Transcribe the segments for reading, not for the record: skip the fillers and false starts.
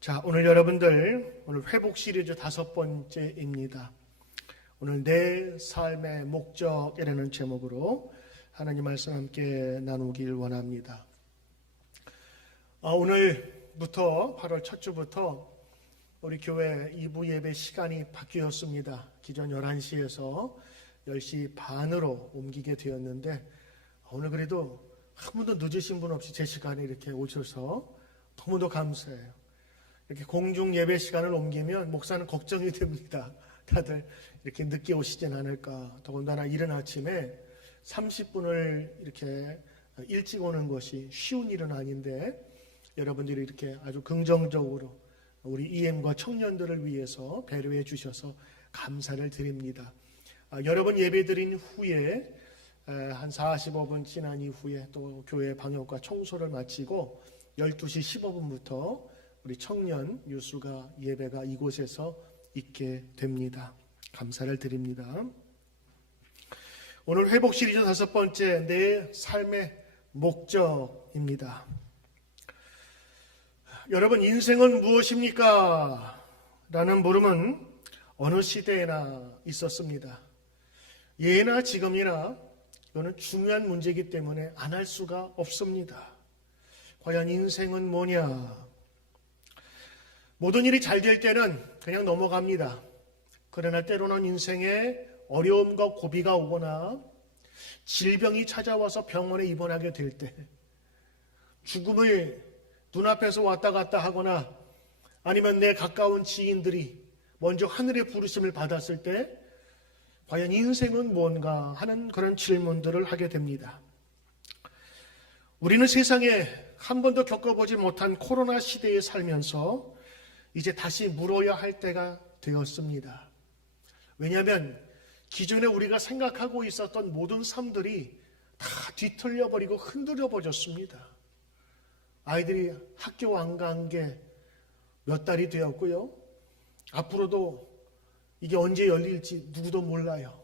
자, 오늘 여러분들, 오늘 회복 시리즈 5번째입니다. 오늘 내 삶의 목적이라는 제목으로 하나님 말씀 함께 나누길 원합니다. 오늘부터 8월 첫 주부터 우리 교회 2부 예배 시간이 바뀌었습니다. 기존 11시에서 10시 반으로 옮기게 되었는데 오늘 그래도 한 분도 늦으신 분 없이 제 시간에 이렇게 오셔서 너무도 감사해요. 이렇게 공중 예배 시간을 옮기면 목사는 걱정이 됩니다. 다들 이렇게 늦게 오시진 않을까. 더군다나 이른 아침에 30분을 이렇게 일찍 오는 것이 쉬운 일은 아닌데 여러분들이 이렇게 아주 긍정적으로 우리 EM과 청년들을 위해서 배려해 주셔서 감사를 드립니다. 여러 번 예배 드린 후에 한 45분 지난 이후에 또 교회 방역과 청소를 마치고 12시 15분부터 우리 청년 유수가 예배가 이곳에서 있게 됩니다. 감사를 드립니다. 오늘 회복 시리즈 5번째 내 삶의 목적입니다. 여러분, 인생은 무엇입니까? 라는 물음은 어느 시대에나 있었습니다. 예나 지금이나 이거는 중요한 문제이기 때문에 안 할 수가 없습니다. 과연 인생은 뭐냐? 모든 일이 잘 될 때는 그냥 넘어갑니다. 그러나 때로는 인생에 어려움과 고비가 오거나 질병이 찾아와서 병원에 입원하게 될 때, 죽음을 눈앞에서 왔다 갔다 하거나 아니면 내 가까운 지인들이 먼저 하늘의 부르심을 받았을 때 과연 인생은 뭔가 하는 그런 질문들을 하게 됩니다. 우리는 세상에 한 번도 겪어보지 못한 코로나 시대에 살면서 이제 다시 물어야 할 때가 되었습니다. 왜냐하면 기존에 우리가 생각하고 있었던 모든 삶들이 다 뒤틀려버리고 흔들려버렸습니다. 아이들이 학교 안 간 게 몇 달이 되었고요. 앞으로도 이게 언제 열릴지 누구도 몰라요.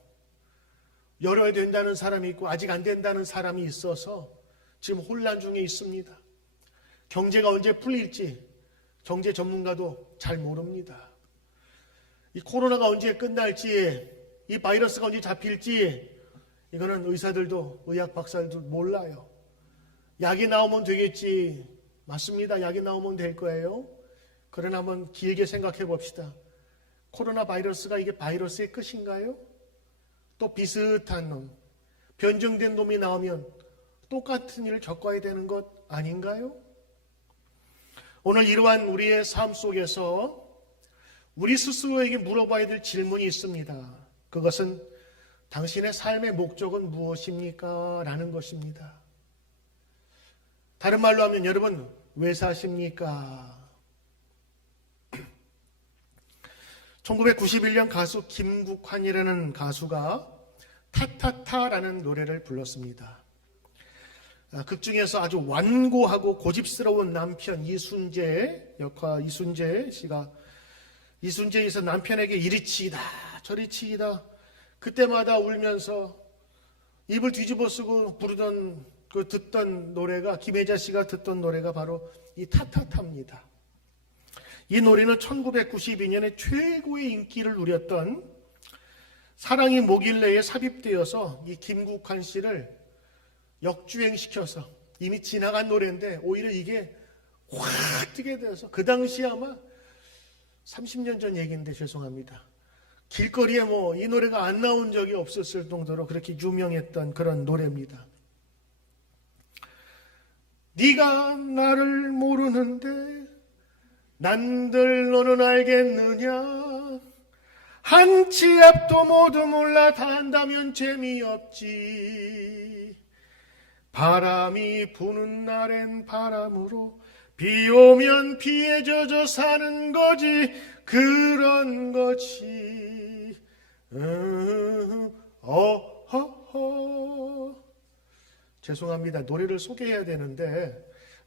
열어야 된다는 사람이 있고 아직 안 된다는 사람이 있어서 지금 혼란 중에 있습니다. 경제가 언제 풀릴지 경제 전문가도 잘 모릅니다. 이 코로나가 언제 끝날지, 이 바이러스가 언제 잡힐지 이거는 의사들도 의학 박사들도 몰라요. 약이 나오면 되겠지. 맞습니다. 약이 나오면 될 거예요. 그러나 한번 길게 생각해 봅시다. 코로나 바이러스가 이게 바이러스의 끝인가요? 또 비슷한 놈, 변종된 놈이 나오면 똑같은 일을 겪어야 되는 것 아닌가요? 오늘 이러한 우리의 삶 속에서 우리 스스로에게 물어봐야 될 질문이 있습니다. 그것은 당신의 삶의 목적은 무엇입니까? 라는 것입니다. 다른 말로 하면 여러분 왜 사십니까? 1991년 가수 김국환이라는 가수가 타타타라는 노래를 불렀습니다. 극 중에서 아주 완고하고 고집스러운 남편 이순재 씨가 이순재에서 남편에게 이리 치이다 저리 치이다 그때마다 울면서 입을 뒤집어 쓰고 부르던 듣던 노래가 김혜자 씨가 듣던 노래가 바로 이 타타타입니다. 이 노래는 1992년에 최고의 인기를 누렸던 사랑이 목일래에 삽입되어서 이 김국환 씨를 역주행시켜서 이미 지나간 노래인데 오히려 이게 확 뜨게 돼서 그 당시 아마 30년 전 얘기인데 죄송합니다. 길거리에 이 노래가 안 나온 적이 없었을 정도로 그렇게 유명했던 그런 노래입니다. 네가 나를 모르는데 난들 너는 알겠느냐 한 치 앞도 모두 몰라 다 안다면 재미없지 바람이 부는 날엔 바람으로 비 오면 비에 젖어 사는 거지 그런 거지 죄송합니다. 노래를 소개해야 되는데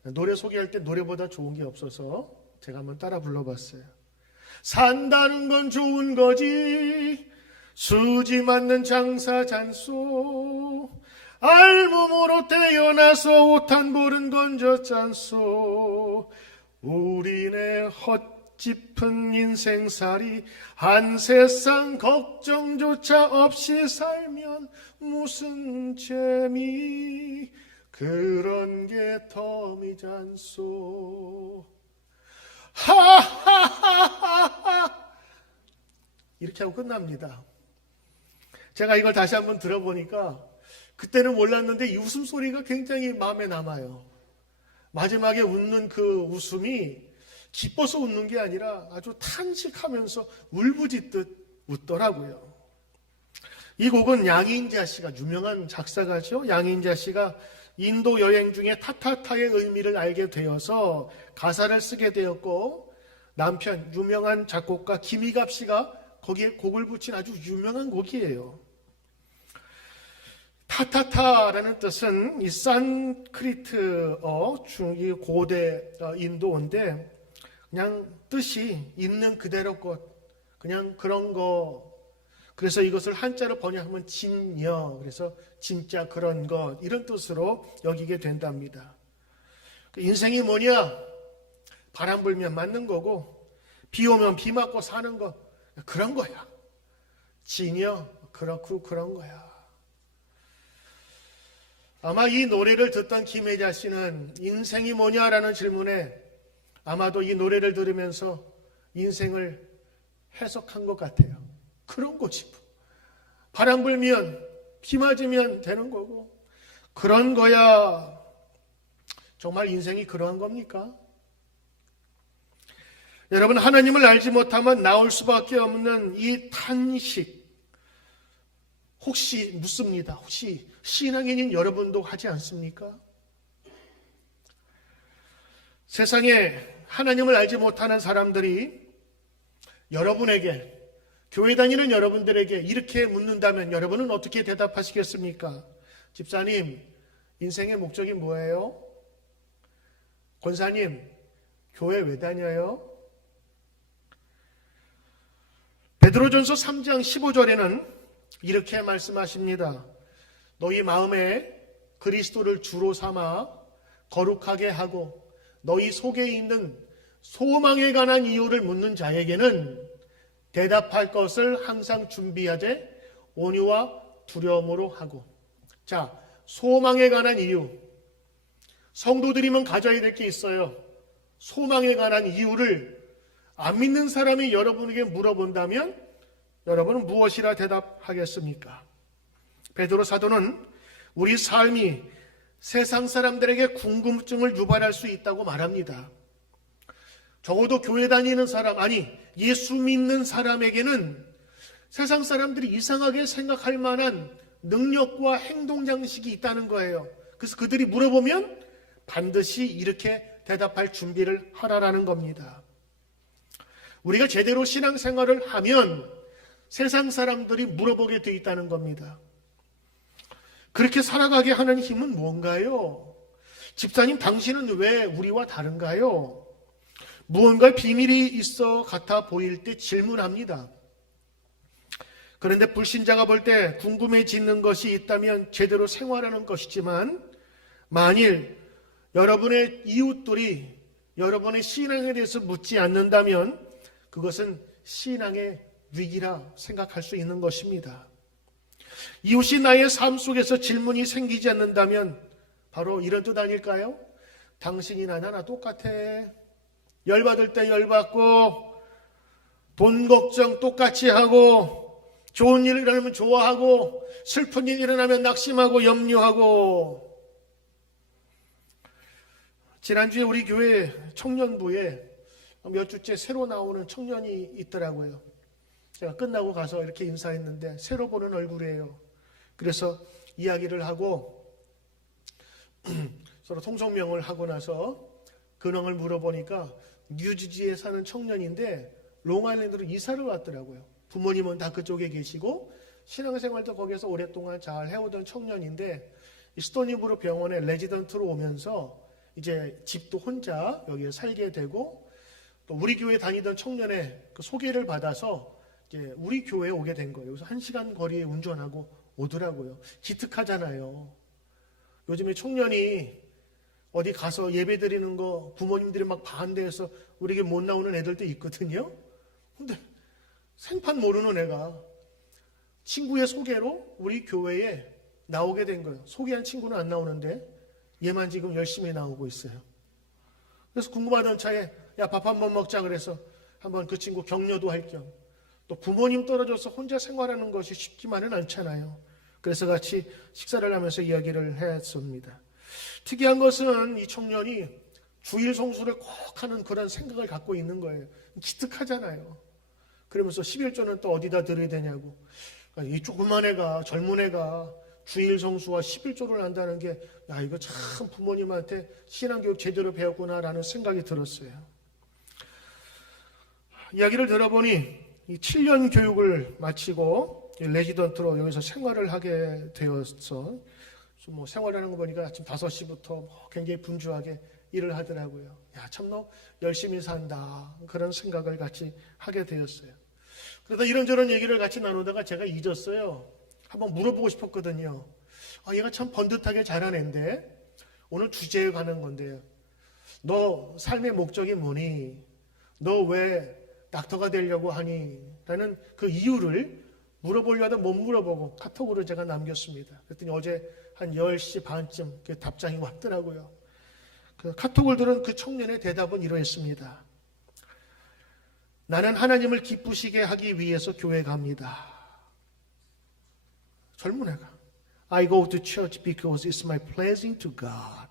노래 소개할 때 노래보다 좋은 게 없어서 제가 한번 따라 불러봤어요. 산다는 건 좋은 거지 수지 맞는 장사 잔소 알몸으로 태어나서 옷 한 벌은 건졌잖소 우리네 헛짚은 인생살이 한 세상 걱정조차 없이 살면 무슨 재미 그런 게 덤이잖소. 하하하하하 이렇게 하고 끝납니다. 제가 이걸 다시 한번 들어보니까 그때는 몰랐는데 이 웃음소리가 굉장히 마음에 남아요. 마지막에 웃는 그 웃음이 기뻐서 웃는 게 아니라 아주 탄식하면서 울부짖듯 웃더라고요. 이 곡은 양인자 씨가 유명한 작사가죠. 양인자 씨가 인도 여행 중에 타타타의 의미를 알게 되어서 가사를 쓰게 되었고 남편 유명한 작곡가 김희갑 씨가 거기에 곡을 붙인 아주 유명한 곡이에요. 타타타라는 뜻은 이 산크리트어 이 고대 인도어인데 그냥 뜻이 있는 그대로 것 그냥 그런 거. 그래서 이것을 한자로 번역하면 진여, 그래서 진짜 그런 것 이런 뜻으로 여기게 된답니다. 인생이 뭐냐? 바람 불면 맞는 거고 비 오면 비 맞고 사는 거 그런 거야. 진여 그렇고 그런 거야. 아마 이 노래를 듣던 김혜자 씨는 인생이 뭐냐라는 질문에 아마도 이 노래를 들으면서 인생을 해석한 것 같아요. 그런 거지. 바람 불면 비 맞으면 되는 거고 그런 거야. 정말 인생이 그러한 겁니까? 여러분, 하나님을 알지 못하면 나올 수밖에 없는 이 탄식 혹시 묻습니다. 혹시 신앙인인 여러분도 하지 않습니까? 세상에 하나님을 알지 못하는 사람들이 여러분에게, 교회 다니는 여러분들에게 이렇게 묻는다면 여러분은 어떻게 대답하시겠습니까? 집사님, 인생의 목적이 뭐예요? 권사님, 교회 왜 다녀요? 베드로전서 3장 15절에는 이렇게 말씀하십니다. 너희 마음에 그리스도를 주로 삼아 거룩하게 하고 너희 속에 있는 소망에 관한 이유를 묻는 자에게는 대답할 것을 항상 준비하되 온유와 두려움으로 하고. 자, 소망에 관한 이유. 성도들이면 가져야 될 게 있어요. 소망에 관한 이유를 안 믿는 사람이 여러분에게 물어본다면 여러분은 무엇이라 대답하겠습니까? 베드로 사도는 우리 삶이 세상 사람들에게 궁금증을 유발할 수 있다고 말합니다. 적어도 교회 다니는 사람, 아니 예수 믿는 사람에게는 세상 사람들이 이상하게 생각할 만한 능력과 행동 양식이 있다는 거예요. 그래서 그들이 물어보면 반드시 이렇게 대답할 준비를 하라라는 겁니다. 우리가 제대로 신앙생활을 하면 세상 사람들이 물어보게 돼 있다는 겁니다. 그렇게 살아가게 하는 힘은 뭔가요? 집사님, 당신은 왜 우리와 다른가요? 무언가 비밀이 있어 같아 보일 때 질문합니다. 그런데 불신자가 볼 때 궁금해지는 것이 있다면 제대로 생활하는 것이지만 만일 여러분의 이웃들이 여러분의 신앙에 대해서 묻지 않는다면 그것은 신앙의 위기라 생각할 수 있는 것입니다. 이웃이 나의 삶 속에서 질문이 생기지 않는다면 바로 이런 뜻 아닐까요? 당신이나 나나 똑같아. 열받을 때 열받고 돈 걱정 똑같이 하고 좋은 일 일어나면 좋아하고 슬픈 일 일어나면 낙심하고 염려하고. 지난주에 우리 교회 청년부에 몇 주째 새로 나오는 청년이 있더라고요. 제가 끝나고 가서 이렇게 인사했는데 새로 보는 얼굴이에요. 그래서 이야기를 하고 서로 통성명을 하고 나서 근황을 물어보니까 뉴지지에 사는 청년인데 롱아일랜드로 이사를 왔더라고요. 부모님은 다 그쪽에 계시고 신앙생활도 거기서 오랫동안 잘 해오던 청년인데 스토니브루 병원에 레지던트로 오면서 이제 집도 혼자 여기에 살게 되고 또 우리 교회 다니던 청년의 그 소개를 받아서 이제 우리 교회에 오게 된 거예요. 그래서 1시간 거리에 운전하고 오더라고요. 기특하잖아요. 요즘에 청년이 어디 가서 예배 드리는 거 부모님들이 막 반대해서 우리에게 못 나오는 애들도 있거든요. 근데 생판 모르는 애가 친구의 소개로 우리 교회에 나오게 된 거예요. 소개한 친구는 안 나오는데 얘만 지금 열심히 나오고 있어요. 그래서 궁금하던 차에 야, 밥 한번 먹자 그래서 한번 그 친구 격려도 할 겸, 또 부모님 떨어져서 혼자 생활하는 것이 쉽지만은 않잖아요. 그래서 같이 식사를 하면서 이야기를 했습니다. 특이한 것은 이 청년이 주일 성수를 꼭 하는 그런 생각을 갖고 있는 거예요. 기특하잖아요. 그러면서 11조는 또 어디다 드려야 되냐고. 이 조그만 애가, 젊은 애가 주일 성수와 11조를 한다는 게, 야, 이거 참 부모님한테 신앙교육 제대로 배웠구나라는 생각이 들었어요. 이야기를 들어보니 이 7년 교육을 마치고 레지던트로 여기서 생활을 하게 되어서 뭐 생활하는 거 보니까 아침 5시부터 굉장히 분주하게 일을 하더라고요. 야, 참 너 열심히 산다. 그런 생각을 같이 하게 되었어요. 그러다 이런저런 얘기를 같이 나누다가 제가 잊었어요. 한번 물어보고 싶었거든요. 아, 얘가 참 번듯하게 잘한 애인데 오늘 주제에 관한 건데요. 너 삶의 목적이 뭐니? 너 왜 닥터가 되려고 하니? 라는 그 이유를 물어보려 하다 못 물어보고 카톡으로 제가 남겼습니다. 그랬더니 어제 한 10시 반쯤 그 답장이 왔더라고요. 그 카톡을 들은 그 청년의 대답은 이러했습니다. 나는 하나님을 기쁘시게 하기 위해서 교회 갑니다. 젊은 애가 I go to church because it's my pleasing to God.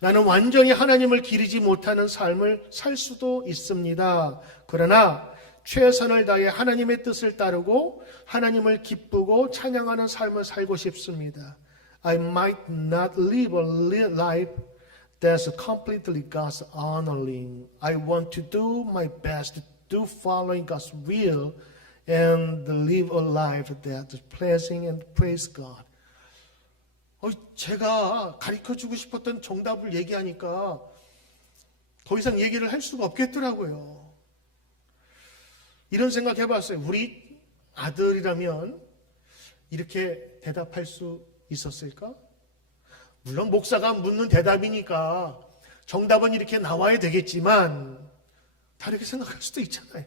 나는 완전히 하나님을 기리지 못하는 삶을 살 수도 있습니다. 그러나 최선을 다해 하나님의 뜻을 따르고 하나님을 기쁘고 찬양하는 삶을 살고 싶습니다. I might not live a life that's completely God's honoring. I want to do my best to do following God's will and live a life that is pleasing and praise God. 제가 가르쳐주고 싶었던 정답을 얘기하니까 더 이상 얘기를 할 수가 없겠더라고요. 이런 생각 해봤어요. 우리 아들이라면 이렇게 대답할 수 있었을까? 물론 목사가 묻는 대답이니까 정답은 이렇게 나와야 되겠지만 다르게 생각할 수도 있잖아요.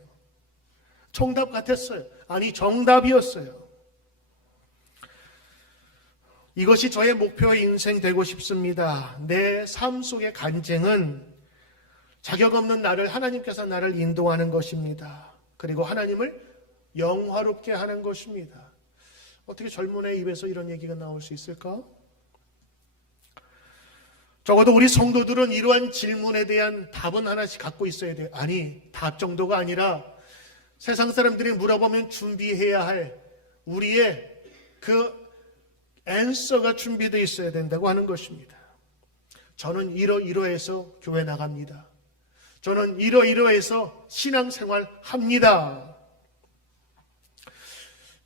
정답 같았어요. 아니, 정답이었어요. 이것이 저의 목표의 인생 되고 싶습니다. 내 삶 속의 간증은 자격 없는 나를 하나님께서 나를 인도하는 것입니다. 그리고 하나님을 영화롭게 하는 것입니다. 어떻게 젊은 애 입에서 이런 얘기가 나올 수 있을까? 적어도 우리 성도들은 이러한 질문에 대한 답은 하나씩 갖고 있어야 돼요. 아니, 답 정도가 아니라 세상 사람들이 물어보면 준비해야 할 우리의 그 앤서가 준비되어 있어야 된다고 하는 것입니다. 저는 이러이러해서 교회 나갑니다. 저는 이러이러해서 신앙생활 합니다.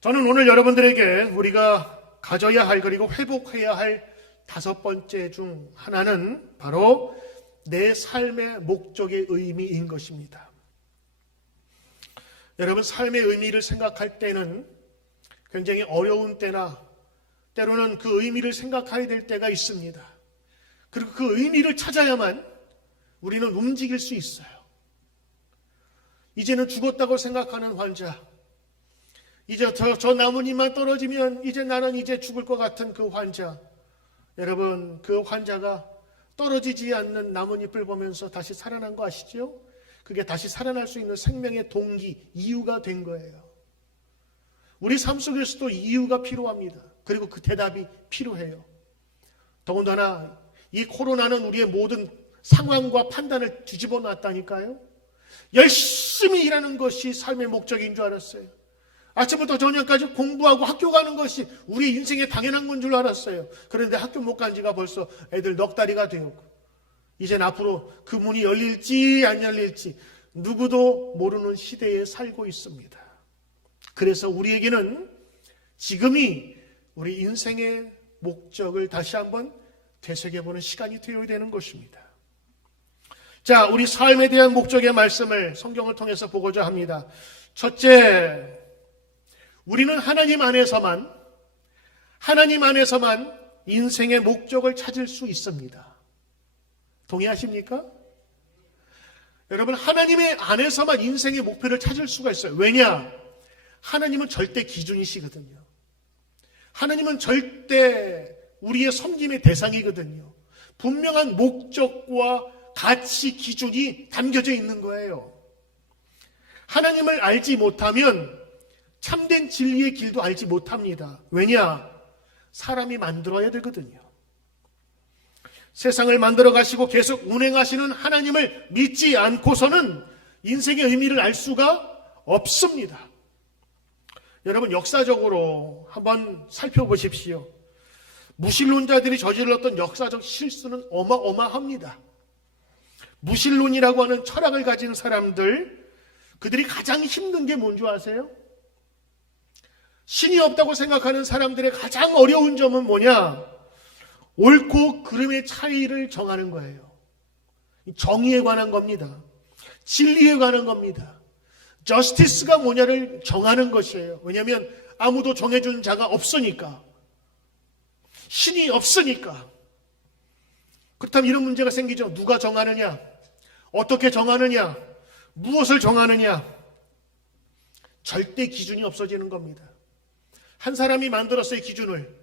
저는 오늘 여러분들에게 우리가 가져야 할 그리고 회복해야 할 5번째 중 하나는 바로 내 삶의 목적의 의미인 것입니다. 여러분, 삶의 의미를 생각할 때는 굉장히 어려운 때나 때로는 그 의미를 생각해야 될 때가 있습니다. 그리고 그 의미를 찾아야만 우리는 움직일 수 있어요. 이제는 죽었다고 생각하는 환자, 이제 저 나뭇잎만 떨어지면 이제 나는 이제 죽을 것 같은 그 환자, 여러분, 그 환자가 떨어지지 않는 나뭇잎을 보면서 다시 살아난 거 아시죠? 그게 다시 살아날 수 있는 생명의 동기, 이유가 된 거예요. 우리 삶 속에서도 이유가 필요합니다. 그리고 그 대답이 필요해요. 더군다나 이 코로나는 우리의 모든 상황과 판단을 뒤집어 놨다니까요. 열심히 일하는 것이 삶의 목적인 줄 알았어요. 아침부터 저녁까지 공부하고 학교 가는 것이 우리 인생의 당연한 건 줄 알았어요. 그런데 학교 못 간 지가 벌써 애들 넉 달이가 되었고, 이젠 앞으로 그 문이 열릴지 안 열릴지 누구도 모르는 시대에 살고 있습니다. 그래서 우리에게는 지금이 우리 인생의 목적을 다시 한번 되새겨보는 시간이 되어야 되는 것입니다. 자, 우리 삶에 대한 목적의 말씀을 성경을 통해서 보고자 합니다. 첫째, 우리는 하나님 안에서만 인생의 목적을 찾을 수 있습니다. 동의하십니까? 여러분, 하나님의 안에서만 인생의 목표를 찾을 수가 있어요. 왜냐? 하나님은 절대 기준이시거든요. 하나님은 절대 우리의 섬김의 대상이거든요. 분명한 목적과 가치 기준이 담겨져 있는 거예요. 하나님을 알지 못하면 참된 진리의 길도 알지 못합니다. 왜냐? 사람이 만들어야 되거든요. 세상을 만들어 가시고 계속 운행하시는 하나님을 믿지 않고서는 인생의 의미를 알 수가 없습니다. 여러분, 역사적으로 한번 살펴보십시오. 무신론자들이 저질렀던 역사적 실수는 어마어마합니다. 무신론이라고 하는 철학을 가진 사람들, 그들이 가장 힘든 게 뭔지 아세요? 신이 없다고 생각하는 사람들의 가장 어려운 점은 뭐냐? 옳고 그름의 차이를 정하는 거예요. 정의에 관한 겁니다. 진리에 관한 겁니다. 저스티스가 뭐냐를 정하는 것이에요. 왜냐하면 아무도 정해준 자가 없으니까. 신이 없으니까. 그렇다면 이런 문제가 생기죠. 누가 정하느냐? 어떻게 정하느냐? 무엇을 정하느냐? 절대 기준이 없어지는 겁니다. 한 사람이 만들었어요, 기준을.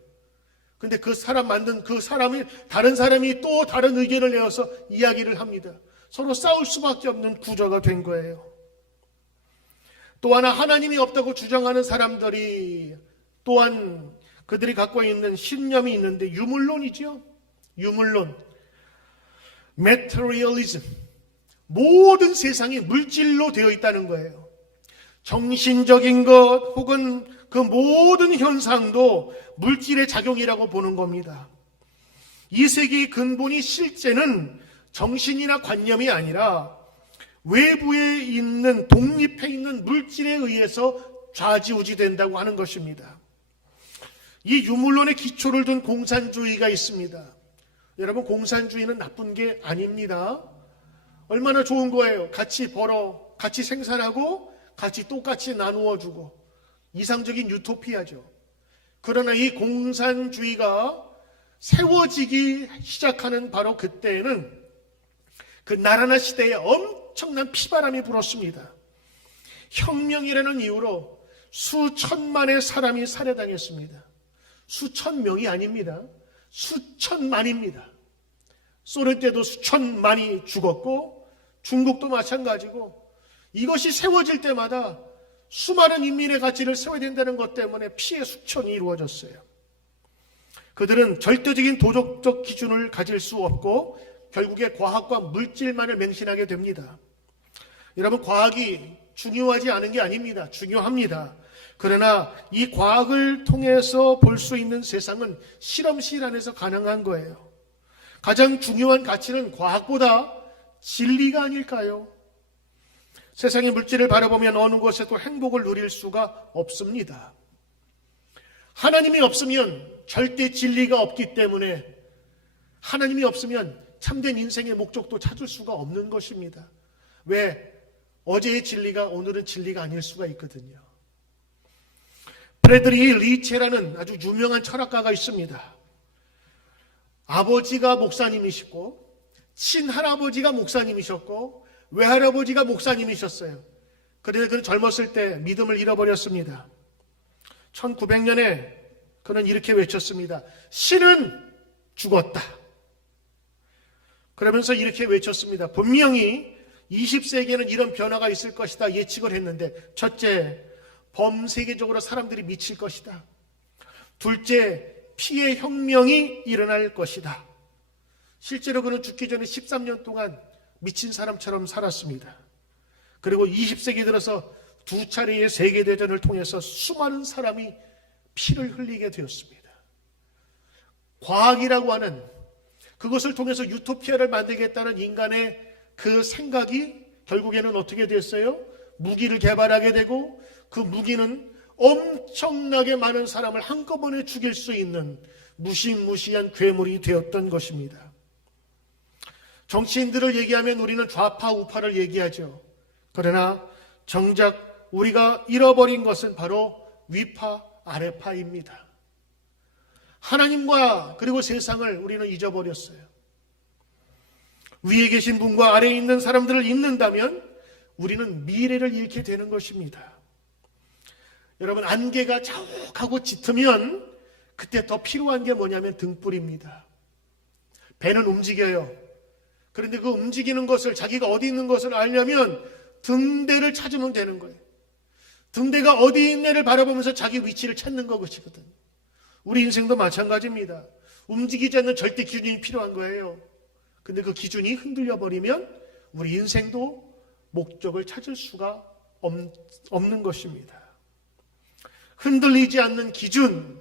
근데 그 사람 만든 그 사람이, 다른 사람이 또 다른 의견을 내어서 이야기를 합니다. 서로 싸울 수밖에 없는 구조가 된 거예요. 또 하나, 하나님이 없다고 주장하는 사람들이 또한 그들이 갖고 있는 신념이 있는데 유물론이죠. 유물론. materialism. 모든 세상이 물질로 되어 있다는 거예요. 정신적인 것 혹은 그 모든 현상도 물질의 작용이라고 보는 겁니다. 이 세계의 근본이 실제는 정신이나 관념이 아니라 외부에 있는, 독립해 있는 물질에 의해서 좌지우지된다고 하는 것입니다. 이 유물론의 기초를 둔 공산주의가 있습니다. 여러분, 공산주의는 나쁜 게 아닙니다. 얼마나 좋은 거예요. 같이 벌어, 같이 생산하고 같이 똑같이 나누어 주고 이상적인 유토피아죠. 그러나 이 공산주의가 세워지기 시작하는 바로 그때에는 그 나라나 시대에 엄청난 피바람이 불었습니다. 혁명이라는 이유로 수천만의 사람이 살해당했습니다. 수천 명이 아닙니다. 수천만입니다. 소련 때도 수천만이 죽었고 중국도 마찬가지고, 이것이 세워질 때마다 수많은 인민의 가치를 세워야 된다는 것 때문에 피해 숙천이 이루어졌어요. 그들은 절대적인 도덕적 기준을 가질 수 없고 결국에 과학과 물질만을 맹신하게 됩니다. 여러분, 과학이 중요하지 않은 게 아닙니다. 중요합니다. 그러나 이 과학을 통해서 볼 수 있는 세상은 실험실 안에서 가능한 거예요. 가장 중요한 가치는 과학보다 진리가 아닐까요? 세상의 물질을 바라보면 어느 곳에도 행복을 누릴 수가 없습니다. 하나님이 없으면 절대 진리가 없기 때문에 하나님이 없으면 참된 인생의 목적도 찾을 수가 없는 것입니다. 왜? 어제의 진리가 오늘은 진리가 아닐 수가 있거든요. 프레드리히 리체라는 아주 유명한 철학가가 있습니다. 아버지가 목사님이시고 친할아버지가 목사님이셨고 외할아버지가 목사님이셨어요. 그런데 그는 젊었을 때 믿음을 잃어버렸습니다. 1900년에 그는 이렇게 외쳤습니다. 신은 죽었다. 그러면서 이렇게 외쳤습니다. 분명히 20세기에는 이런 변화가 있을 것이다 예측을 했는데, 첫째, 범세계적으로 사람들이 미칠 것이다. 둘째, 피해 혁명이 일어날 것이다. 실제로 그는 죽기 전에 13년 동안 미친 사람처럼 살았습니다. 그리고 20세기 들어서 두 차례의 세계대전을 통해서 수많은 사람이 피를 흘리게 되었습니다. 과학이라고 하는 그것을 통해서 유토피아를 만들겠다는 인간의 그 생각이 결국에는 어떻게 됐어요? 무기를 개발하게 되고 그 무기는 엄청나게 많은 사람을 한꺼번에 죽일 수 있는 무시무시한 괴물이 되었던 것입니다. 정치인들을 얘기하면 우리는 좌파 우파를 얘기하죠. 그러나 정작 우리가 잃어버린 것은 바로 위파 아래파입니다. 하나님과 그리고 세상을 우리는 잊어버렸어요. 위에 계신 분과 아래에 있는 사람들을 잊는다면 우리는 미래를 잃게 되는 것입니다. 여러분, 안개가 자욱하고 짙으면 그때 더 필요한 게 뭐냐면 등불입니다. 배는 움직여요. 그런데 그 움직이는 것을, 자기가 어디 있는 것을 알려면 등대를 찾으면 되는 거예요. 등대가 어디 있네를 바라보면서 자기 위치를 찾는 것이거든. 우리 인생도 마찬가지입니다. 움직이지 않는 절대 기준이 필요한 거예요. 근데 그 기준이 흔들려 버리면 우리 인생도 목적을 찾을 수가 없는 것입니다. 흔들리지 않는 기준,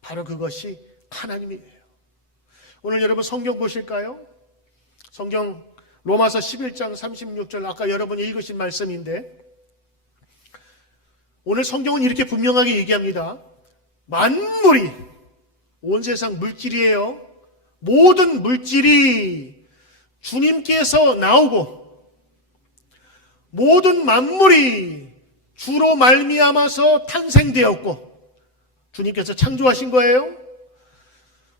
바로 그것이 하나님이에요. 오늘 여러분 성경 보실까요? 성경 로마서 11장 36절, 아까 여러분이 읽으신 말씀인데, 오늘 성경은 이렇게 분명하게 얘기합니다. 만물이, 온 세상 물질이에요. 모든 물질이 주님께서 나오고 모든 만물이 주로 말미암아서 탄생되었고, 주님께서 창조하신 거예요.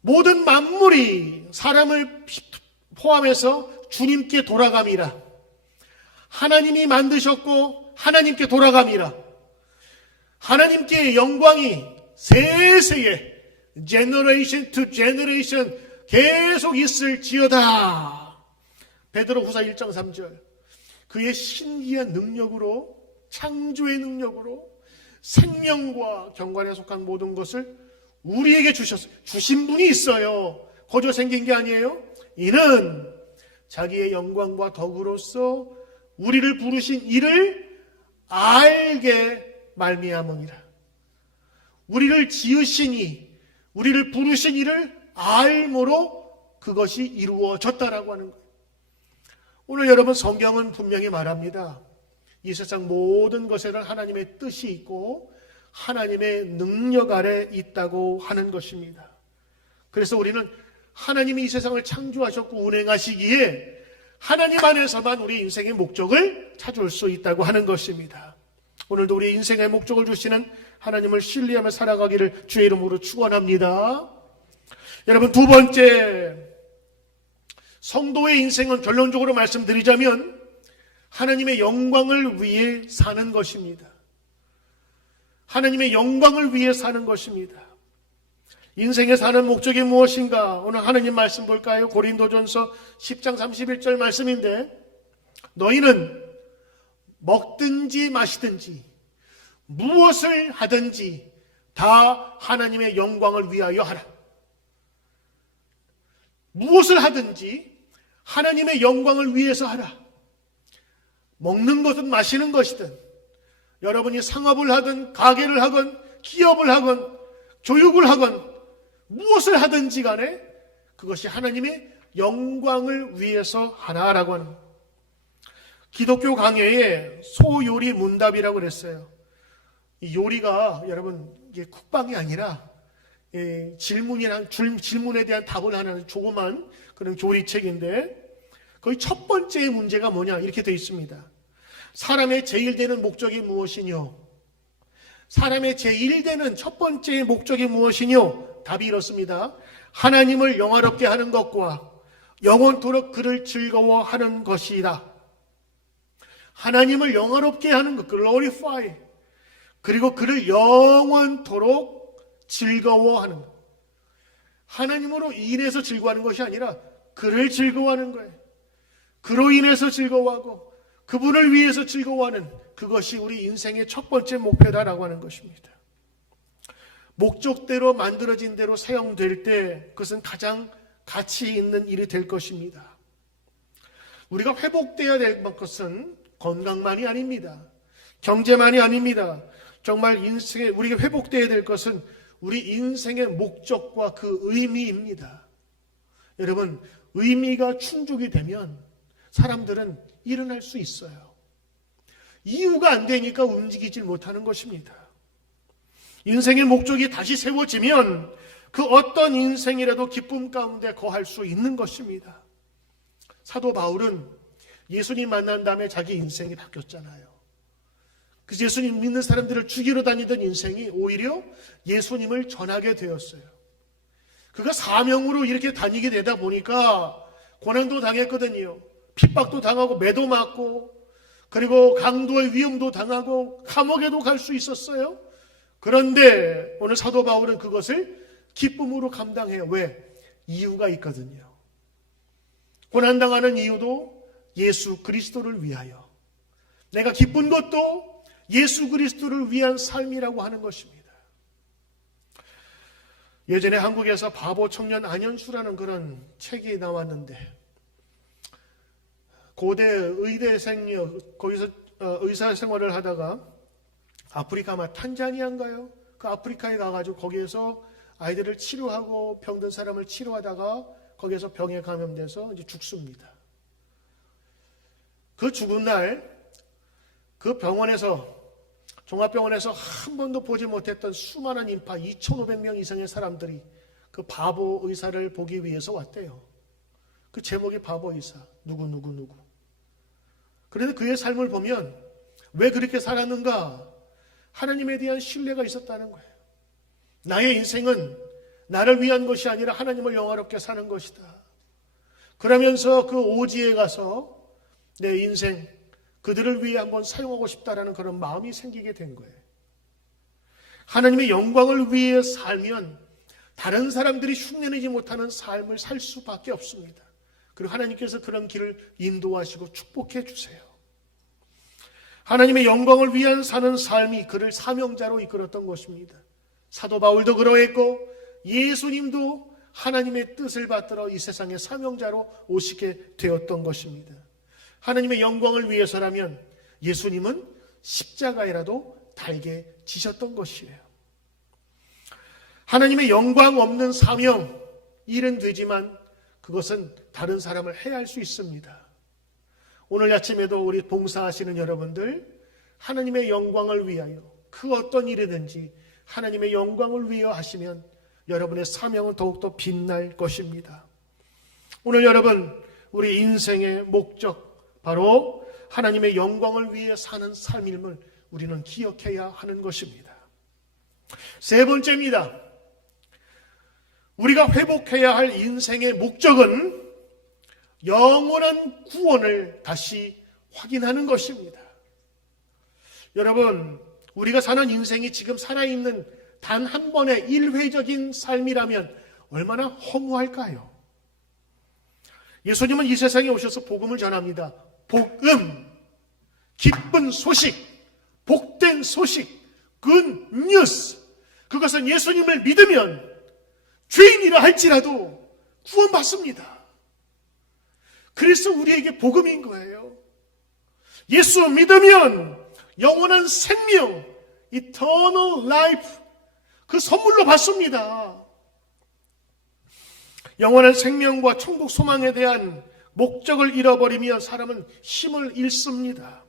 모든 만물이 사람을 포함해서 주님께 돌아감이라. 하나님이 만드셨고 하나님께 돌아감이라. 하나님께 영광이 세세에 generation to generation 계속 있을지어다. 베드로후서 1장 3절. 그의 신기한 능력으로, 창조의 능력으로 생명과 경관에 속한 모든 것을 우리에게 주신 분이 있어요. 거저 생긴 게 아니에요. 이는 자기의 영광과 덕으로서 우리를 부르신 이를 알게 말미암으니라. 우리를 지으시니, 우리를 부르신 이를 알므로 그것이 이루어졌다라고 하는 거예요. 오늘 여러분, 성경은 분명히 말합니다. 이 세상 모든 것에는 하나님의 뜻이 있고 하나님의 능력 아래 있다고 하는 것입니다. 그래서 우리는 하나님이 이 세상을 창조하셨고 운행하시기에 하나님 안에서만 우리 인생의 목적을 찾을 수 있다고 하는 것입니다. 오늘도 우리 인생의 목적을 주시는 하나님을 신뢰하며 살아가기를 주의 이름으로 축원합니다. 여러분, 두 번째, 성도의 인생은 결론적으로 말씀드리자면 하나님의 영광을 위해 사는 것입니다. 하나님의 영광을 위해 사는 것입니다. 인생에 사는 목적이 무엇인가? 오늘 하나님 말씀 볼까요? 고린도전서 10장 31절 말씀인데, 너희는 먹든지 마시든지 무엇을 하든지 다 하나님의 영광을 위하여 하라. 무엇을 하든지 하나님의 영광을 위해서 하라. 먹는 것은 마시는 것이든, 여러분이 상업을 하든 가게를 하건 기업을 하건 교육을 하건 무엇을 하든지 간에 그것이 하나님의 영광을 위해서 하나라고 하는 거예요. 기독교 강해에 소요리 문답이라고 그랬어요. 이 요리가 여러분 이게 쿡방이 아니라 질문에 대한 답을 하는 조그만 그런 조리책인데, 거의 첫 번째 문제가 뭐냐 이렇게 되어 있습니다. 사람의 제일 되는 목적이 무엇이뇨? 사람의 제일 되는 첫 번째 목적이 무엇이뇨? 답이 이렇습니다. 하나님을 영화롭게 하는 것과 영원토록 그를 즐거워하는 것이다. 하나님을 영화롭게 하는 것, glorify. 그리고 그를 영원토록 즐거워하는 것. 하나님으로 인해서 즐거워하는 것이 아니라 그를 즐거워하는 거예요. 그로 인해서 즐거워하고 그분을 위해서 즐거워하는, 그것이 우리 인생의 첫 번째 목표다라고 하는 것입니다. 목적대로 만들어진 대로 사용될 때 그것은 가장 가치 있는 일이 될 것입니다. 우리가 회복되어야 될 것은 건강만이 아닙니다. 경제만이 아닙니다. 정말 인생에 우리가 회복되어야 될 것은 우리 인생의 목적과 그 의미입니다. 여러분, 의미가 충족이 되면 사람들은 일어날 수 있어요. 이유가 안 되니까 움직이질 못하는 것입니다. 인생의 목적이 다시 세워지면 그 어떤 인생이라도 기쁨 가운데 거할 수 있는 것입니다. 사도 바울은 예수님 만난 다음에 자기 인생이 바뀌었잖아요. 그 예수님 믿는 사람들을 죽이러 다니던 인생이 오히려 예수님을 전하게 되었어요. 그가 사명으로 이렇게 다니게 되다 보니까 고난도 당했거든요. 핍박도 당하고 매도 맞고 그리고 강도의 위험도 당하고 감옥에도 갈 수 있었어요. 그런데 오늘 사도 바울은 그것을 기쁨으로 감당해요. 왜? 이유가 있거든요. 고난당하는 이유도 예수 그리스도를 위하여. 내가 기쁜 것도 예수 그리스도를 위한 삶이라고 하는 것입니다. 예전에 한국에서 바보 청년 안현수라는 그런 책이 나왔는데 고대 의대생이요. 거기서 의사 생활을 하다가 아프리카 아마 탄자니아인가요? 그 아프리카에 가가지고 거기에서 아이들을 치료하고 병든 사람을 치료하다가 거기에서 병에 감염돼서 이제 죽습니다. 그 죽은 날 그 병원에서 종합병원에서 한 번도 보지 못했던 수많은 인파 2,500명 이상의 사람들이 그 바보 의사를 보기 위해서 왔대요. 그 제목이 바보 의사. 누구. 그런데 그의 삶을 보면 왜 그렇게 살았는가? 하나님에 대한 신뢰가 있었다는 거예요. 나의 인생은 나를 위한 것이 아니라 하나님을 영화롭게 사는 것이다. 그러면서 그 오지에 가서 내 인생 그들을 위해 한번 사용하고 싶다라는 그런 마음이 생기게 된 거예요. 하나님의 영광을 위해 살면 다른 사람들이 흉내내지 못하는 삶을 살 수밖에 없습니다. 그리고 하나님께서 그런 길을 인도하시고 축복해 주세요. 하나님의 영광을 위한 사는 삶이 그를 사명자로 이끌었던 것입니다. 사도 바울도 그러했고 예수님도 하나님의 뜻을 받들어 이 세상의 사명자로 오시게 되었던 것입니다. 하나님의 영광을 위해서라면 예수님은 십자가에라도 달게 지셨던 것이에요. 하나님의 영광 없는 사명, 일은 되지만 그것은 다른 사람을 해할 수 있습니다. 오늘 아침에도 우리 봉사하시는 여러분들 하나님의 영광을 위하여 그 어떤 일이든지 하나님의 영광을 위하여 하시면 여러분의 사명은 더욱더 빛날 것입니다. 오늘 여러분 우리 인생의 목적 바로 하나님의 영광을 위해 사는 삶임을 우리는 기억해야 하는 것입니다. 세 번째입니다. 우리가 회복해야 할 인생의 목적은 영원한 구원을 다시 확인하는 것입니다. 여러분, 우리가 사는 인생이 지금 살아있는 단 한 번의 일회적인 삶이라면 얼마나 허무할까요? 예수님은 이 세상에 오셔서 복음을 전합니다. 복음, 기쁜 소식, 복된 소식, good news. 그것은 예수님을 믿으면 죄인이라 할지라도 구원받습니다. 그래서 우리에게 복음인 거예요. 예수 믿으면 영원한 생명, eternal life, 그 선물로 받습니다. 영원한 생명과 천국 소망에 대한 목적을 잃어버리면 사람은 힘을 잃습니다.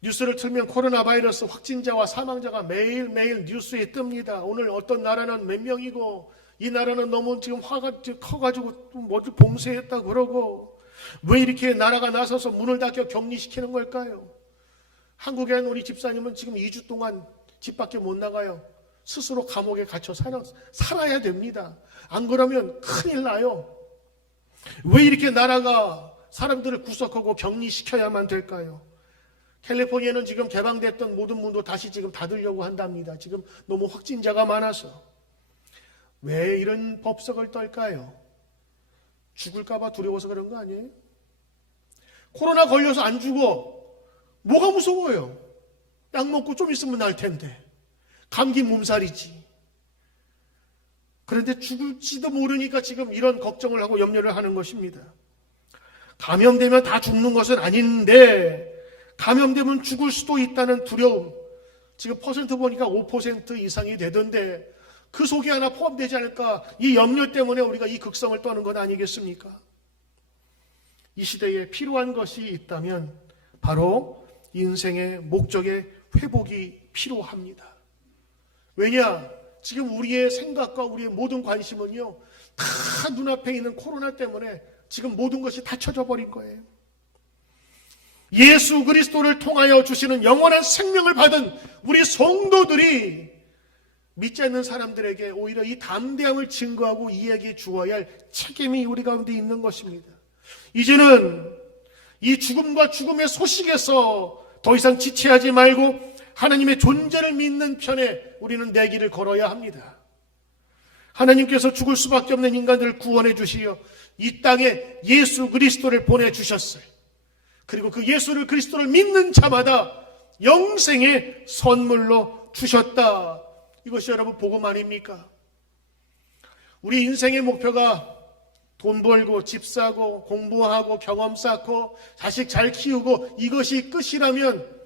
뉴스를 틀면 코로나 바이러스 확진자와 사망자가 매일매일 뉴스에 뜹니다. 오늘 어떤 나라는 몇 명이고 이 나라는 너무 지금 화가 커가지고 뭐지 봉쇄했다 그러고 왜 이렇게 나라가 나서서 문을 닫혀 격리시키는 걸까요? 한국엔 우리 집사님은 지금 2주 동안 집 밖에 못 나가요. 스스로 감옥에 갇혀 살아야 됩니다. 안 그러면 큰일 나요. 왜 이렇게 나라가 사람들을 구속하고 격리시켜야만 될까요? 캘리포니아는 지금 개방됐던 모든 문도 다시 지금 닫으려고 한답니다. 지금 너무 확진자가 많아서. 왜 이런 법석을 떨까요? 죽을까봐 두려워서 그런 거 아니에요? 코로나 걸려서 안 죽어. 뭐가 무서워요? 약 먹고 좀 있으면 날 텐데. 감기 몸살이지. 그런데 죽을지도 모르니까 지금 이런 걱정을 하고 염려를 하는 것입니다. 감염되면 다 죽는 것은 아닌데 감염되면 죽을 수도 있다는 두려움. 지금 퍼센트 보니까 5% 이상이 되던데 그 속에 하나 포함되지 않을까? 이 염려 때문에 우리가 이 극성을 떠는 것 아니겠습니까? 이 시대에 필요한 것이 있다면 바로 인생의 목적의 회복이 필요합니다. 왜냐? 지금 우리의 생각과 우리의 모든 관심은요, 다 눈앞에 있는 코로나 때문에 지금 모든 것이 닫혀져 버린 거예요. 예수 그리스도를 통하여 주시는 영원한 생명을 받은 우리 성도들이 믿지 않는 사람들에게 오히려 이 담대함을 증거하고 이야기해 주어야 할 책임이 우리 가운데 있는 것입니다. 이제는 이 죽음과 죽음의 소식에서 더 이상 지체하지 말고 하나님의 존재를 믿는 편에 우리는 내 길을 걸어야 합니다. 하나님께서 죽을 수밖에 없는 인간들을 구원해 주시어 이 땅에 예수 그리스도를 보내주셨어요. 그리고 그 예수를 그리스도를 믿는 자마다 영생의 선물로 주셨다. 이것이 여러분 복음 아닙니까? 우리 인생의 목표가 돈 벌고 집 사고 공부하고 경험 쌓고 자식 잘 키우고 이것이 끝이라면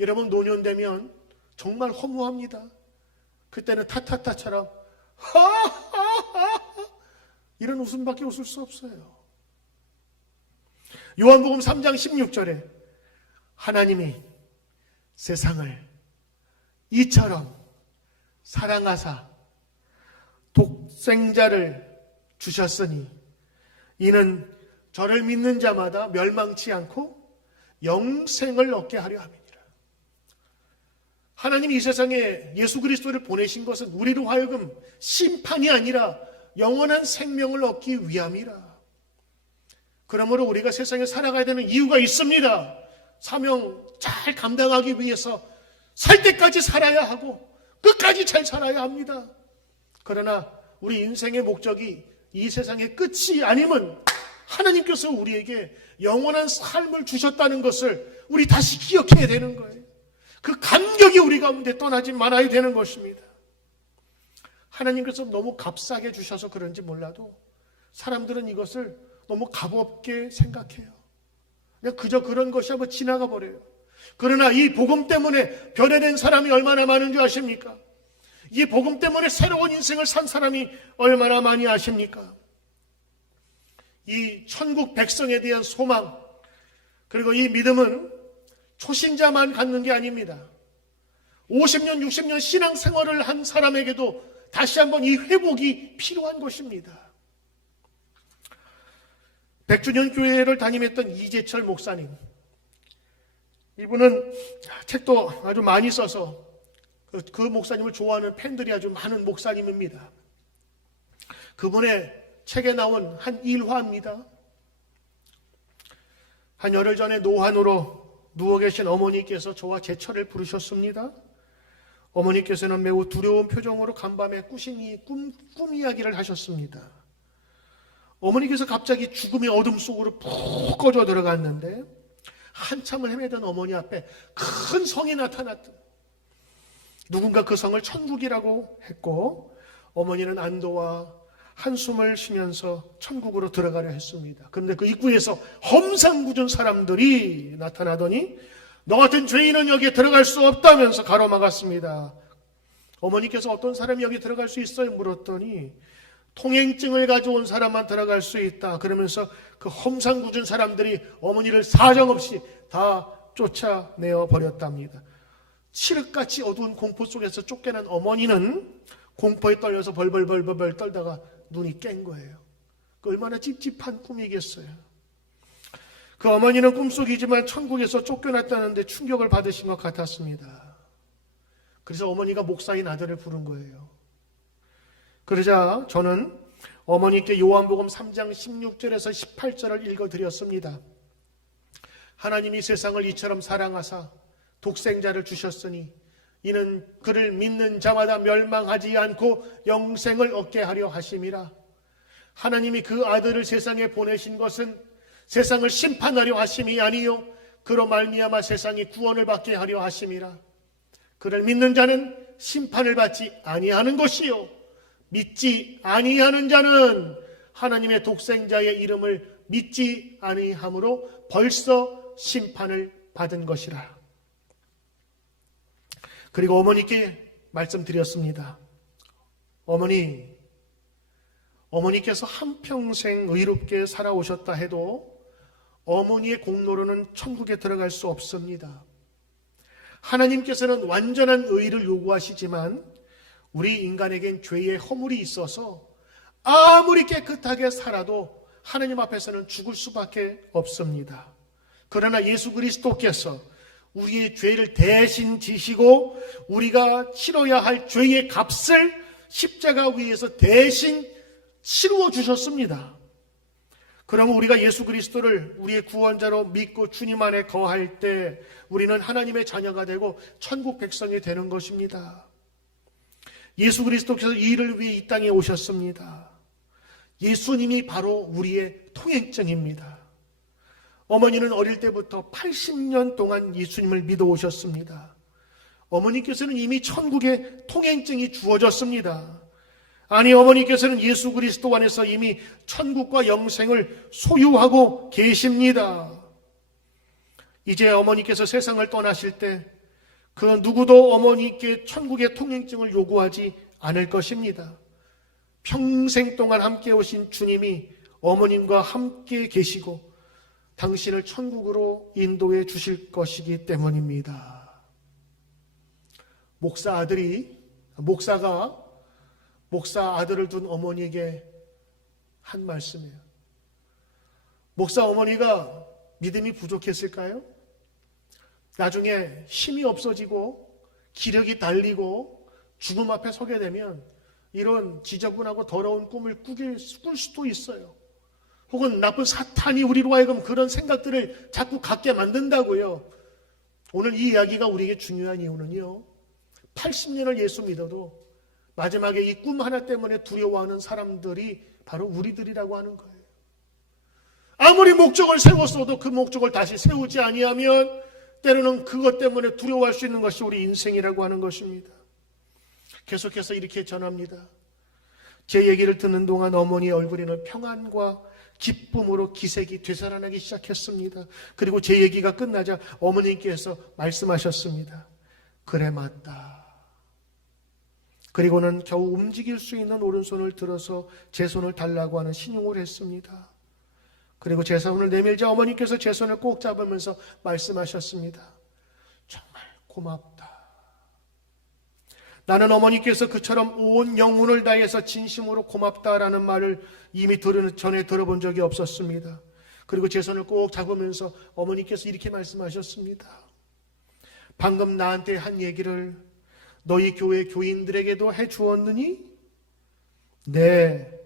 여러분 노년 되면 정말 허무합니다. 그때는 타타타처럼 하하하 이런 웃음밖에 웃을 수 없어요. 요한복음 3장 16절에 하나님이 세상을 이처럼 사랑하사 독생자를 주셨으니 이는 저를 믿는 자마다 멸망치 않고 영생을 얻게 하려 함이니라. 하나님이 이 세상에 예수 그리스도를 보내신 것은 우리로 하여금 심판이 아니라 영원한 생명을 얻기 위함이라. 그러므로 우리가 세상에 살아가야 되는 이유가 있습니다. 사명 잘 감당하기 위해서 살 때까지 살아야 하고 끝까지 잘 살아야 합니다. 그러나 우리 인생의 목적이 이 세상의 끝이 아니면 하나님께서 우리에게 영원한 삶을 주셨다는 것을 우리 다시 기억해야 되는 거예요. 그 감격이 우리 가운데 떠나지 말아야 되는 것입니다. 하나님께서 너무 값싸게 주셔서 그런지 몰라도 사람들은 이것을 너무 값없게 생각해요. 그냥 그저 그런 것이 한번 지나가 버려요. 그러나 이 복음 때문에 변해낸 사람이 얼마나 많은 줄 아십니까? 이 복음 때문에 새로운 인생을 산 사람이 얼마나 많이 아십니까? 이 천국 백성에 대한 소망 그리고 이 믿음은 초신자만 갖는 게 아닙니다. 50년 60년 신앙생활을 한 사람에게도 다시 한번 이 회복이 필요한 것입니다. 백주년 교회를 담임했던 이재철 목사님, 이분은 책도 아주 많이 써서 그 목사님을 좋아하는 팬들이 아주 많은 목사님입니다. 그분의 책에 나온 한 일화입니다. 한 열흘 전에 노환으로 누워 계신 어머니께서 저와 제철을 부르셨습니다. 어머니께서는 매우 두려운 표정으로 간밤에 꾸신이 꿈 이야기를 하셨습니다. 어머니께서 갑자기 죽음의 어둠 속으로 푹 꺼져 들어갔는데 한참을 헤매던 어머니 앞에 큰 성이 나타났다. 누군가 그 성을 천국이라고 했고 어머니는 안도와 한숨을 쉬면서 천국으로 들어가려 했습니다. 그런데 그 입구에서 험상궂은 사람들이 나타나더니 너 같은 죄인은 여기에 들어갈 수 없다면서 가로막았습니다. 어머니께서 어떤 사람이 여기 들어갈 수 있어요? 물었더니 통행증을 가져온 사람만 들어갈 수 있다. 그러면서 그 험상궂은 사람들이 어머니를 사정없이 다 쫓아내어 버렸답니다. 칠흑같이 어두운 공포 속에서 쫓겨난 어머니는 공포에 떨려서 벌벌 떨다가 눈이 깬 거예요. 그 얼마나 찝찝한 꿈이겠어요. 그 어머니는 꿈속이지만 천국에서 쫓겨났다는데 충격을 받으신 것 같았습니다. 그래서 어머니가 목사인 아들을 부른 거예요. 그러자 저는 어머니께 요한복음 3장 16절에서 18절을 읽어드렸습니다. 하나님이 세상을 이처럼 사랑하사 독생자를 주셨으니 이는 그를 믿는 자마다 멸망하지 않고 영생을 얻게 하려 하심이라. 하나님이 그 아들을 세상에 보내신 것은 세상을 심판하려 하심이 아니요 그로 말미암아 세상이 구원을 받게 하려 하심이라. 그를 믿는 자는 심판을 받지 아니하는 것이요 믿지 아니하는 자는 하나님의 독생자의 이름을 믿지 아니함으로 벌써 심판을 받은 것이라. 그리고 어머니께 말씀드렸습니다. 어머니께서 한평생 의롭게 살아오셨다 해도 어머니의 공로로는 천국에 들어갈 수 없습니다. 하나님께서는 완전한 의를 요구하시지만 우리 인간에겐 죄의 허물이 있어서 아무리 깨끗하게 살아도 하나님 앞에서는 죽을 수밖에 없습니다. 그러나 예수 그리스도께서 우리의 죄를 대신 지시고 우리가 치러야 할 죄의 값을 십자가 위에서 대신 치루어 주셨습니다. 그러면 우리가 예수 그리스도를 우리의 구원자로 믿고 주님 안에 거할 때 우리는 하나님의 자녀가 되고 천국 백성이 되는 것입니다. 예수 그리스도께서 이 일을 위해 이 땅에 오셨습니다. 예수님이 바로 우리의 통행증입니다. 어머니는 어릴 때부터 80년 동안 예수님을 믿어 오셨습니다. 어머니께서는 이미 천국의 통행증이 주어졌습니다. 아니, 어머니께서는 예수 그리스도 안에서 이미 천국과 영생을 소유하고 계십니다. 이제 어머니께서 세상을 떠나실 때 그 누구도 어머니께 천국의 통행증을 요구하지 않을 것입니다. 평생 동안 함께 오신 주님이 어머님과 함께 계시고 당신을 천국으로 인도해 주실 것이기 때문입니다. 목사 아들을 둔 어머니에게 한 말씀이에요. 목사 어머니가 믿음이 부족했을까요? 나중에 힘이 없어지고 기력이 달리고 죽음 앞에 서게 되면 이런 지저분하고 더러운 꿈을 꿀 수도 있어요. 혹은 나쁜 사탄이 우리로 하여금 그런 생각들을 자꾸 갖게 만든다고요. 오늘 이 이야기가 우리에게 중요한 이유는요, 80년을 예수 믿어도 마지막에 이 꿈 하나 때문에 두려워하는 사람들이 바로 우리들이라고 하는 거예요. 아무리 목적을 세웠어도 그 목적을 다시 세우지 아니하면 때로는 그것 때문에 두려워할 수 있는 것이 우리 인생이라고 하는 것입니다. 계속해서 이렇게 전합니다. 제 얘기를 듣는 동안 어머니의 얼굴에는 평안과 기쁨으로 기색이 되살아나기 시작했습니다. 그리고 제 얘기가 끝나자 어머니께서 말씀하셨습니다. 그래, 맞다. 그리고는 겨우 움직일 수 있는 오른손을 들어서 제 손을 달라고 하는 신용을 했습니다. 그리고 제 손을 내밀자 어머니께서 제 손을 꼭 잡으면서 말씀하셨습니다. 정말 고맙다. 나는 어머니께서 그처럼 온 영혼을 다해서 진심으로 고맙다라는 말을 이미 전에 들어본 적이 없었습니다. 그리고 제 손을 꼭 잡으면서 어머니께서 이렇게 말씀하셨습니다. 방금 나한테 한 얘기를 너희 교회 교인들에게도 해주었느니? 네.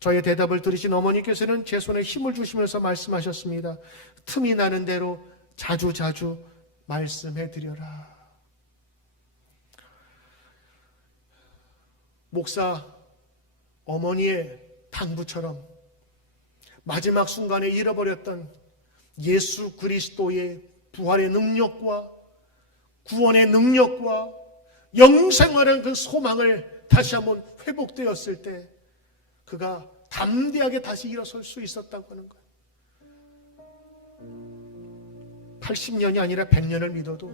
저의 대답을 들으신 어머니께서는 제 손에 힘을 주시면서 말씀하셨습니다. 틈이 나는 대로 자주자주 말씀해드려라. 목사 어머니의 당부처럼 마지막 순간에 잃어버렸던 예수 그리스도의 부활의 능력과 구원의 능력과 영생하는 그 소망을 다시 한번 회복되었을 때 그가 담대하게 다시 일어설 수 있었다고 하는 거예요. 80년이 아니라 100년을 믿어도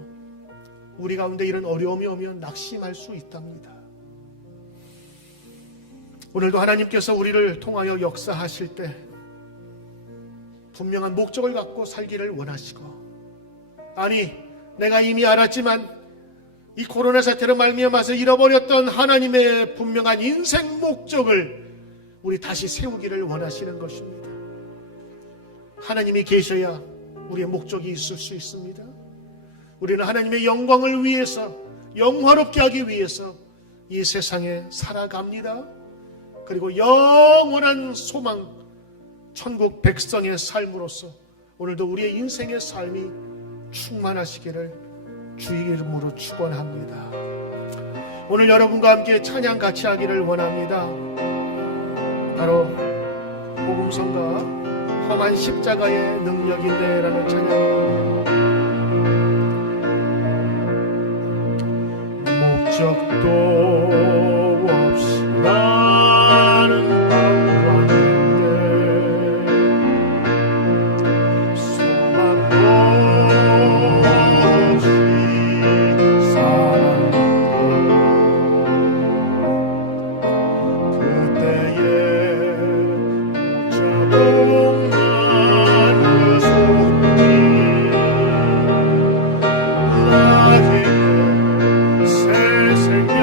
우리 가운데 이런 어려움이 오면 낙심할 수 있답니다. 오늘도 하나님께서 우리를 통하여 역사하실 때 분명한 목적을 갖고 살기를 원하시고, 아니 내가 이미 알았지만 이 코로나 사태로 말미암아서 잃어버렸던 하나님의 분명한 인생 목적을 우리 다시 세우기를 원하시는 것입니다. 하나님이 계셔야 우리의 목적이 있을 수 있습니다. 우리는 하나님의 영광을 위해서, 영화롭게 하기 위해서 이 세상에 살아갑니다. 그리고 영원한 소망, 천국 백성의 삶으로서 오늘도 우리의 인생의 삶이 충만하시기를 주의 이름으로 축원합니다. 오늘 여러분과 함께 찬양 같이 하기를 원합니다. 바로 복음성가 험한 십자가의 능력인데 라는 찬양입니다. 목적도 없이 나는 바보았는데 소망도 없이 살았는데 그때에 묻혀놓은 그 손이 나에게 새 생명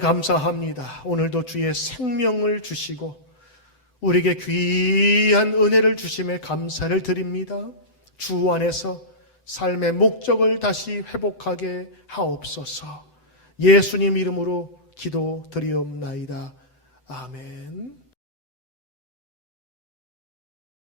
감사합니다. 오늘도 주의 생명을 주시고 우리에게 귀한 은혜를 주심에 감사를 드립니다. 주 안에서 삶의 목적을 다시 회복하게 하옵소서. 예수님 이름으로 기도드리옵나이다. 아멘.